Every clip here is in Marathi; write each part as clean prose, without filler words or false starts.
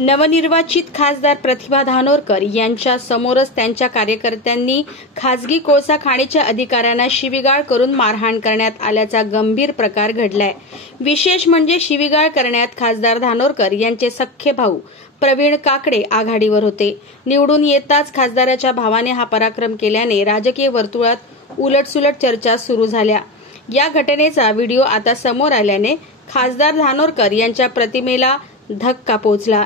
नवनिर्वाचित खासदार प्रतिभा धानोरकर यांच्या समोरच त्यांच्या कार्यकर्त्यांनी खासगी कोळसा खाणीच्या अधिकाऱ्यांना शिवीगाळ करून मारहाण करण्यात आल्याचा गंभीर प्रकार घडलाय। विशेष म्हणजे शिवीगाळ करण्यात खासदार धानोरकर यांचे सख्खे भाऊ प्रवीण काकडे आघाडीवर होते। निवडून येताच खासदाराच्या भावाने हा पराक्रम केल्याने राजकीय वर्तुळात उलटसुलट चर्चा सुरू झाल्या। या घटनेचा व्हिडिओ आता समोर आल्याने खासदार धानोरकर यांच्या प्रतिमेला धक्का पोहोचला।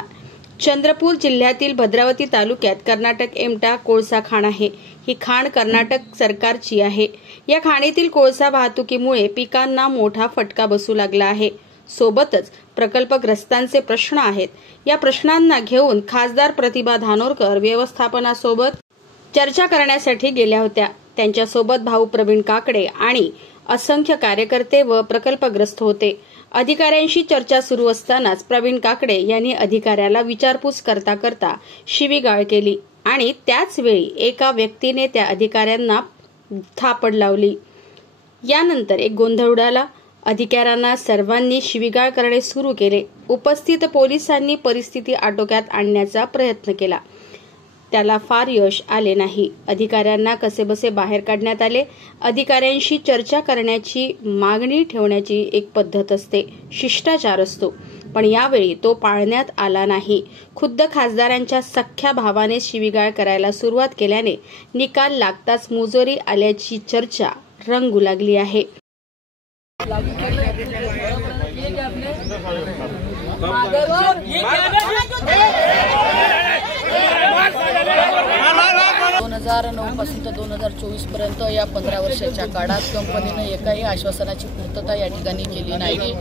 चंद्रपूर जिल्ह्यातील भद्रावती तालुक्यात कर्नाटक एमटा कोळसा खाण आहे। ही खाण कर्नाटक सरकारची आहे। या खाणीतील कोळसा वाहतुकीमुळे पिकांना मोठा फटका बसू लागला आहे। सोबतच प्रकल्पग्रस्तांचे प्रश्न आहेत। या प्रश्नांना घेऊन खासदार प्रतिभा धानोरकर व्यवस्थापनासोबत चर्चा करण्यासाठी गेल्या होत्या। त्यांच्यासोबत भाऊ प्रवीण काकडे आणि असंख्य कार्यकर्ते व प्रकल्पग्रस्त होते। अधिकाऱ्यांशी चर्चा सुरू असतानाच प्रवीण काकडे यांनी अधिकाऱ्याला विचारपूस करता करता शिवीगाळ केली आणि त्याच वेळी एका व्यक्तीने त्या अधिकाऱ्यांना थापड लावली। यानंतर एक गोंधळ उडाला। अधिकाऱ्यांना सर्वांनी शिवीगाळ करणे सुरू केले। उपस्थित पोलिसांनी परिस्थिती आटोक्यात आणण्याचा प्रयत्न केला, त्याला फार यश आले नाही। अधिकाऱ्यांना कसेबसे बाहेर काढण्यात आले। अधिकाऱ्यांशी चर्चा करण्याची मागणी ठेवण्याची एक पद्धत असते, शिष्टाचार असतो, पण यावेळी तो पाळण्यात आला नाही। खुद्द खासदारांच्या सख्ख्या भावाने शिवीगाळ करायला सुरुवात केल्याने निकाल लागताच मुजोरी आल्याची चर्चा रंगू लागली आहे। 2009 पासून तर 2024 पर्यंत या 15 वर्षाच्या काळात कंपनीने एकाही आश्वासनाची पूर्तता या ठिकाणी केली नाही।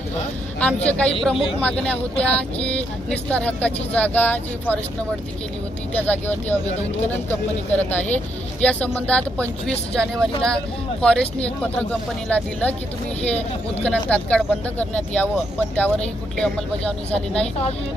आमच्या काही प्रमुख मागण्या होत्या की निस्तार हक्काची जागा जी फॉरेस्टने वरती केली होती त्या जागेवरती अवैध उत्खनन कंपनी करत आहे। या संबंधात 25 जानेवारीला फॉरेस्टने एक पत्र कंपनीला दिलं की तुम्ही हे उत्खनन तात्काळ बंद करण्यात यावं, पण त्यावरही कुठली अंमलबजावणी झाली नाही।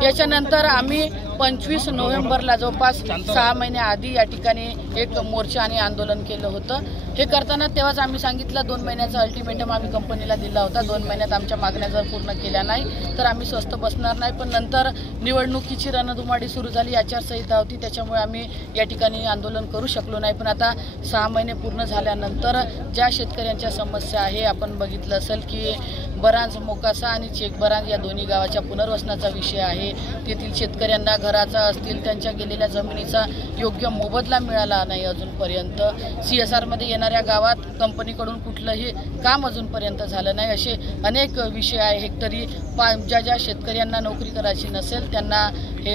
याच्यानंतर आम्ही 25 नोव्हेंबरला जवळपास 6 महिन्याआधी या ठिकाणी एक मोर्चा आणि आंदोलन केलं होतं। हे करताना तेव्हाच आम्ही सांगितलं 2 महिन्याचा अल्टिमेटम आम्ही कंपनीला दिला होता। 2 महिन्यात आमच्या मागण्या जर पूर्ण केल्या नाही तर आम्ही स्वस्थ बसणार नाही। पण नंतर निवडणुकीची रणधुमाळी सुरू झाली, आचारसंहिता होती, त्याच्यामुळे आम्ही या ठिकाणी आंदोलन करू शकलो नाही। पण आता 6 महिने पूर्ण झाल्यानंतर ज्या शेतकऱ्यांच्या समस्या आहे, आपण बघितलं असेल की बरांज मोकासा आणि चेकबरांज या दोन्ही गावाच्या पुनर्वसनाचा विषय आहे। तेथील शेतकऱ्यांना घराचा असतील त्यांच्या गेलेल्या जमिनीचा योग्य मोबदला मिळाला नाही अजूनपर्यंत। CSR मध्ये येणाऱ्या गावात कंपनीकडून कुठलंही काम अजूनपर्यंत झालं नाही। असे अनेक विषय आहेत। तरी ज्या शेतकऱ्यांना नोकरी करायची नसेल त्यांना हे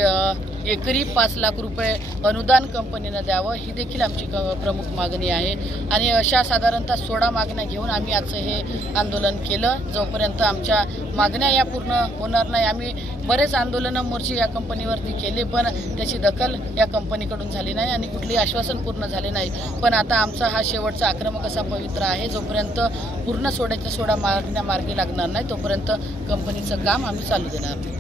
एकरी 5 लाख रुपये अनुदान कंपनीनं द्यावं, ही देखील आमची प्रमुख मागणी आहे। आणि अशा साधारणतः 16 मागण्या घेऊन आम्ही आजचं हे आंदोलन केलं। जोपर्यंत आमच्या मागण्या या पूर्ण होणार नाही, आम्ही बरेच आंदोलनं मोर्चे या कंपनीवरती केले, पण त्याची दखल या कंपनीकडून झाली नाही आणि कुठली आश्वासन पूर्ण झाले नाही। पण आता आमचा हा शेवटचा आक्रमक असा पवित्रा आहे, जोपर्यंत पूर्ण सोड्याच्या सोडा मागण्या मार्गी लागणार नाही तोपर्यंत कंपनीचं काम आम्ही चालू देणार नाही।